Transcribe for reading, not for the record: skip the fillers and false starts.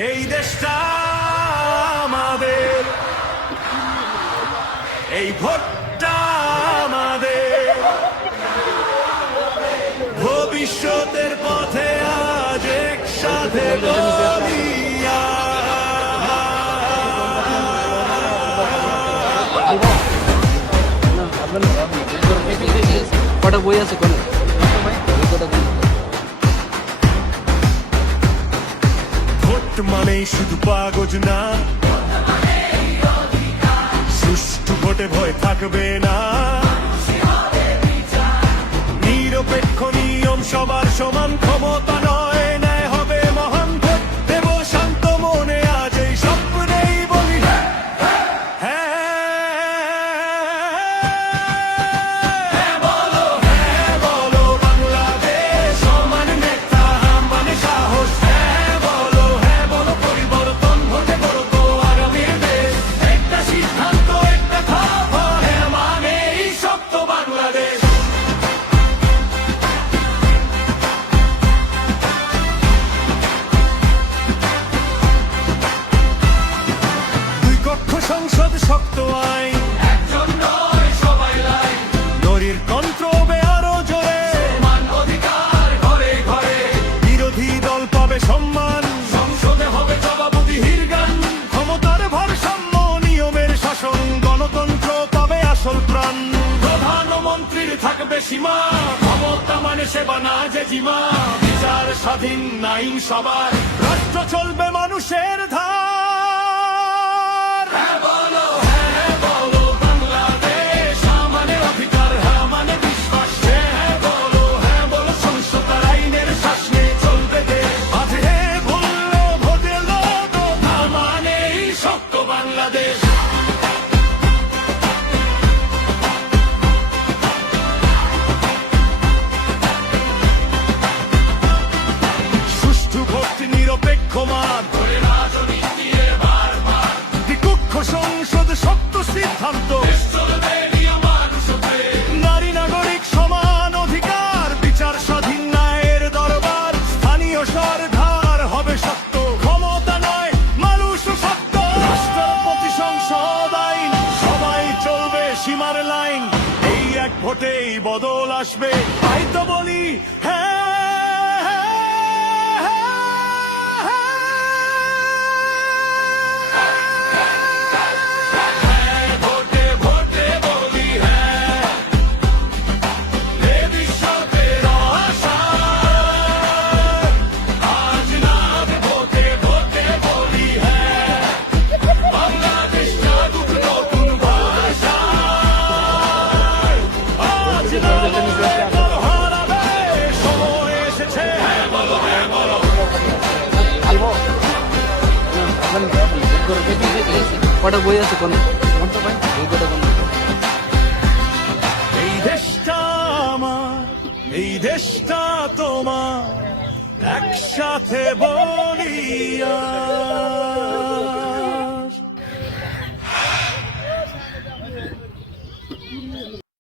এই দেশটা আমাদের, এই ভোটটা আমাদের, ভবিষ্যতের পথে আজ একসাথে বলিয়া কটা বই আছে কোন ভোট মানেই শুধু কাগজ না, সুষ্ঠু ভোটে ভয় থাকবে না, নিরপেক্ষ নিয়ম সবার সমান, ক্ষমতা নয় ন্যায় হবে মহান, ভোট দেব শান্ত মনে আজ এই স্বপ্নেই বলি হ্যাঁ বলো বাংলাদেশ, সমান নেতা মানে সাহস, হ্যাঁ বলো পরিবর্তন ভোটে করো তো আগামীর দেশ, একটা সিদ্ধান্ত একটা ধাপ, হ্যাঁ মানে এই শক্ত বাংলাদেশ। দুই কক্ষ সংসদ শক্ত আইন, একজন নয় সবাই লাইন, নারীর কণ্ঠ হবে আরো জোরে, সমান অধিকার ঘরে ঘরে, বিরোধী দল পাবে সম্মান, সংসদে হবে জবাবদিহির গান, ক্ষমতার ভারসাম্য নিয়মের শাসন, গণতন্ত্র পাবে আসল প্রাণ, প্রধানমন্ত্রীর থাকবে সীমা, ক্ষমতা মানে সেবা না যে জিমা, বিচার স্বাধীন আইন সবার, রাষ্ট্র চলবে মানুষের ধার। হ্যাঁ বলো বাংলাদেশ, মানে অধিকার, হ্যাঁ মানে বিশ্বাস, হ্যাঁ বলো সংসদার আইনের শাসনে চলবে দেশ, আজ হ্যাঁ বললো ভোট এলো তো, মানে এই শক্ত বাংলাদেশ। সুষ্ঠু ভোট নিরপেক্ষ মাঠ, রাজনীতি বারবার, দ্বিকক্ষ সংসদ শক্ত সিদ্ধান্ত, নারী নাগরিক সমান অধিকার, বিচার স্বাধীন ন্যায়ের দরবার, স্থানীয় সরকার হবে শক্ত, ক্ষমতা নয় মানুষ শক্ত, রাষ্ট্রের প্রতি সংসদ আইন, সবাই চলবে সীমার লাইন, এই এক ভোটেই বদল আসবে, তাই তো বলি হ্যাঁ। কটা বই আছে কোন এই দেশটা আমার, এই দেশটা তোমার, একসাথে বলিয়া